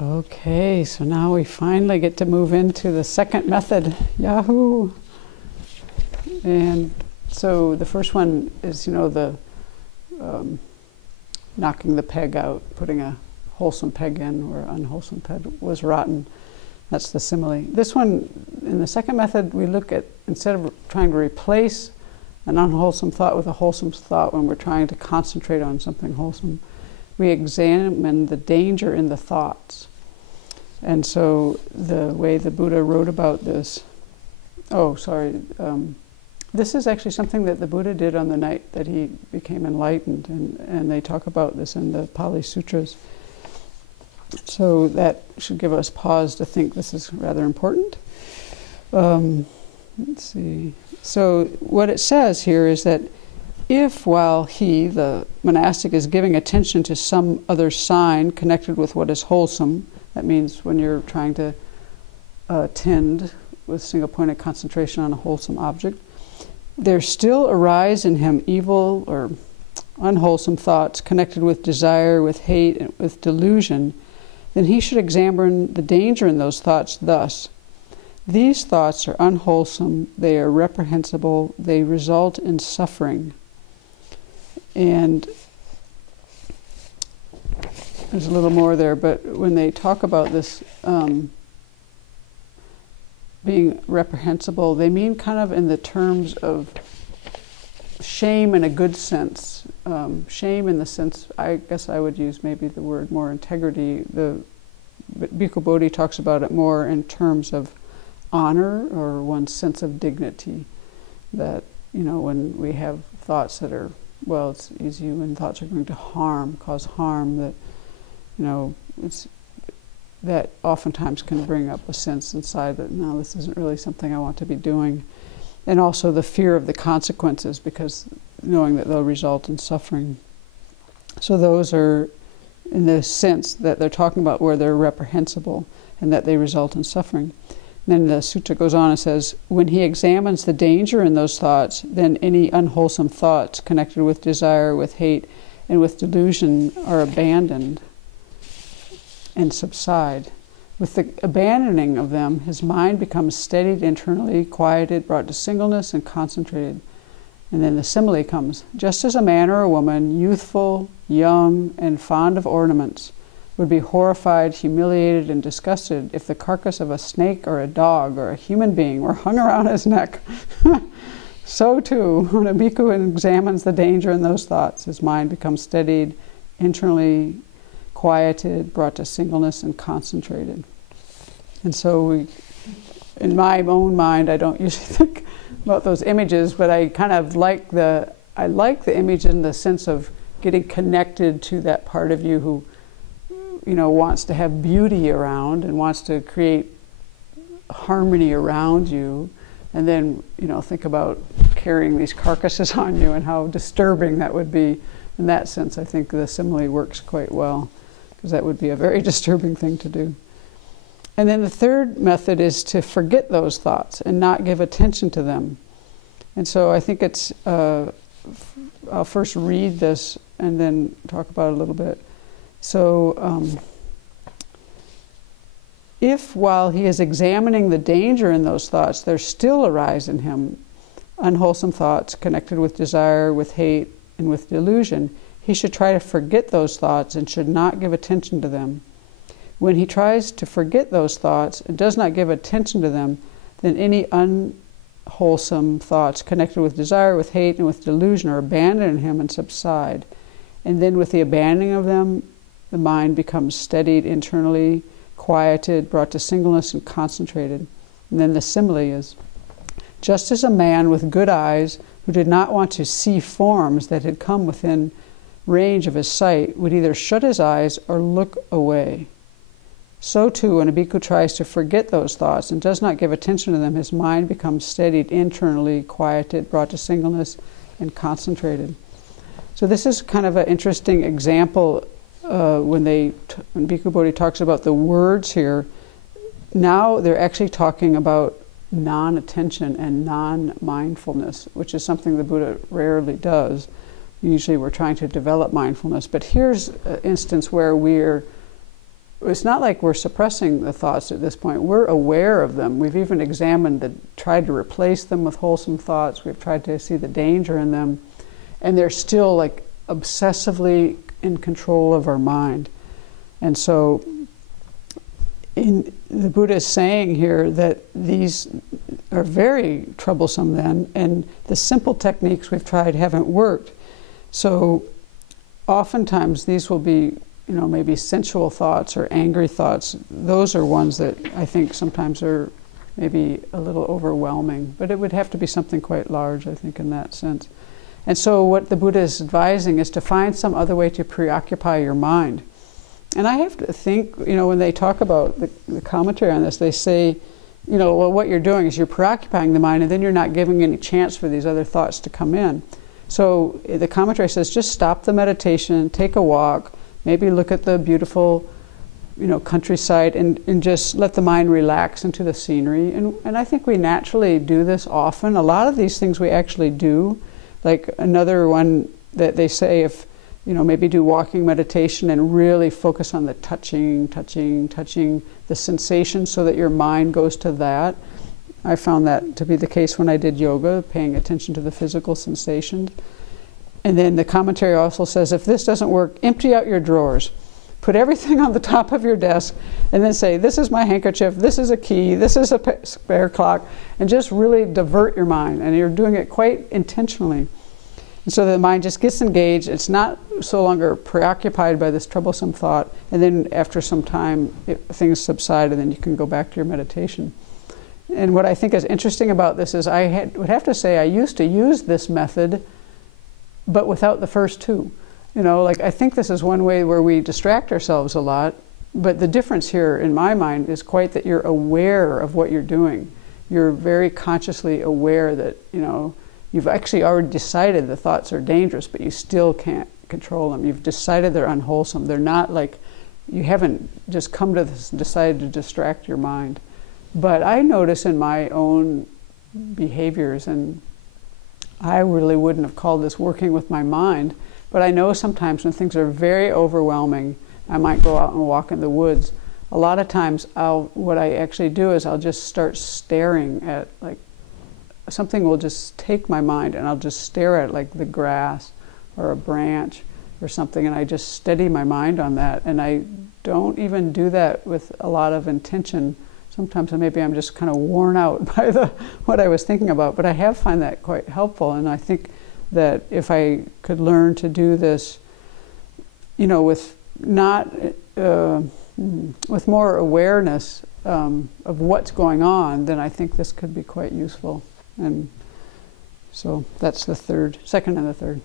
Okay, so now we finally get to move into the second method. Yahoo! And so the first one is, the knocking the peg out, putting a wholesome peg in where unwholesome peg was rotten. That's the simile. This one, in the second method, we look at, instead of trying to replace an unwholesome thought with a wholesome thought when we're trying to concentrate on something wholesome, we examine the danger in the thoughts. And so the way the Buddha wrote about this, this is actually something that the Buddha did on the night that he became enlightened, and they talk about this in the Pali Sutras. So that should give us pause to think this is rather important. Let's see. So what it says here is that if, while he, the monastic, is giving attention to some other sign connected with what is wholesome, that means when you're trying to tend with single-pointed concentration on a wholesome object, there still arise in him evil or unwholesome thoughts connected with desire, with hate, and with delusion, then he should examine the danger in those thoughts thus. These thoughts are unwholesome, they are reprehensible, they result in suffering. And there's a little more there, but when they talk about this being reprehensible, they mean kind of in the terms of shame in a good sense. Shame in the sense, I guess I would use maybe the word more integrity. The Bhikkhu Bodhi talks about it more in terms of honor or one's sense of dignity. That, when we have thoughts that are, it's easy when thoughts are going to cause harm, that, that oftentimes can bring up a sense inside that, no, this isn't really something I want to be doing. And also the fear of the consequences, because knowing that they'll result in suffering. So those are in the sense that they're talking about where they're reprehensible and that they result in suffering. And then the sutta goes on and says, when he examines the danger in those thoughts, then any unwholesome thoughts connected with desire, with hate, and with delusion are abandoned and subside. With the abandoning of them, his mind becomes steadied internally, quieted, brought to singleness, and concentrated. And then the simile comes. Just as a man or a woman, youthful, young, and fond of ornaments, would be horrified, humiliated, and disgusted if the carcass of a snake or a dog or a human being were hung around his neck. So too, when a bhikkhu examines the danger in those thoughts, his mind becomes steadied, internally quieted, brought to singleness, and concentrated. And so in my own mind, I don't usually think about those images, but I kind of like the image in the sense of getting connected to that part of you who, wants to have beauty around and wants to create harmony around you. And then, think about carrying these carcasses on you and how disturbing that would be. In that sense, I think the simile works quite well, because that would be a very disturbing thing to do. And then the third method is to forget those thoughts and not give attention to them. And so I think it's, I'll first read this and then talk about it a little bit. So, if while he is examining the danger in those thoughts, there still arise in him unwholesome thoughts connected with desire, with hate, and with delusion, he should try to forget those thoughts and should not give attention to them. When he tries to forget those thoughts and does not give attention to them, then any unwholesome thoughts connected with desire, with hate, and with delusion are abandoned in him and subside. And then with the abandoning of them, the mind becomes steadied internally, quieted, brought to singleness, and concentrated. And then the simile is, just as a man with good eyes who did not want to see forms that had come within range of his sight would either shut his eyes or look away. So too, when a bhikkhu tries to forget those thoughts and does not give attention to them, his mind becomes steadied internally, quieted, brought to singleness, and concentrated. So this is kind of an interesting example when Bhikkhu Bodhi talks about the words here. Now they're actually talking about non-attention and non-mindfulness, which is something the Buddha rarely does. Usually we're trying to develop mindfulness, but here's an instance where we're it's not like we're suppressing the thoughts at this point. We're aware of them. We've even tried to replace them with wholesome thoughts. We've tried to see the danger in them. And they're still like obsessively in control of our mind. And so the Buddha is saying here that these are very troublesome then, and the simple techniques we've tried haven't worked. So oftentimes these will be, maybe sensual thoughts or angry thoughts. Those are ones that I think sometimes are maybe a little overwhelming, but it would have to be something quite large, I think, in that sense. And so what the Buddha is advising is to find some other way to preoccupy your mind. And I have to think, when they talk about the commentary on this, they say, well, what you're doing is you're preoccupying the mind, and then you're not giving any chance for these other thoughts to come in. So the commentary says, just stop the meditation, take a walk, maybe look at the beautiful, countryside, and just let the mind relax into the scenery. And I think we naturally do this often. A lot of these things we actually do. Like another one that they say, if maybe do walking meditation and really focus on the touching the sensation so that your mind goes to that. I found that to be the case when I did yoga, paying attention to the physical sensations. And then the commentary also says, if this doesn't work, empty out your drawers. Put everything on the top of your desk and then say, this is my handkerchief, this is a key, this is a spare clock, and just really divert your mind. And you're doing it quite intentionally. And so the mind just gets engaged. It's not so longer preoccupied by this troublesome thought. And then after some time, things subside, and then you can go back to your meditation. And what I think is interesting about this is would have to say I used to use this method, but without the first two. I think this is one way where we distract ourselves a lot, but the difference here in my mind is quite that you're aware of what you're doing. You're very consciously aware that, you've actually already decided the thoughts are dangerous, but you still can't control them. You've decided they're unwholesome. They're not like, you haven't just come to this and decided to distract your mind. But I notice in my own behaviors, and I really wouldn't have called this working with my mind, but I know sometimes when things are very overwhelming, I might go out and walk in the woods. A lot of times what I actually do is I'll just start staring at, like, something will just take my mind, and I'll just stare at like the grass or a branch or something, and I just steady my mind on that. And I don't even do that with a lot of intention. Sometimes maybe I'm just kind of worn out by what I was thinking about, but I have found that quite helpful. And I think that if I could learn to do this, with with more awareness of what's going on, then I think this could be quite useful. And so that's the second and the third.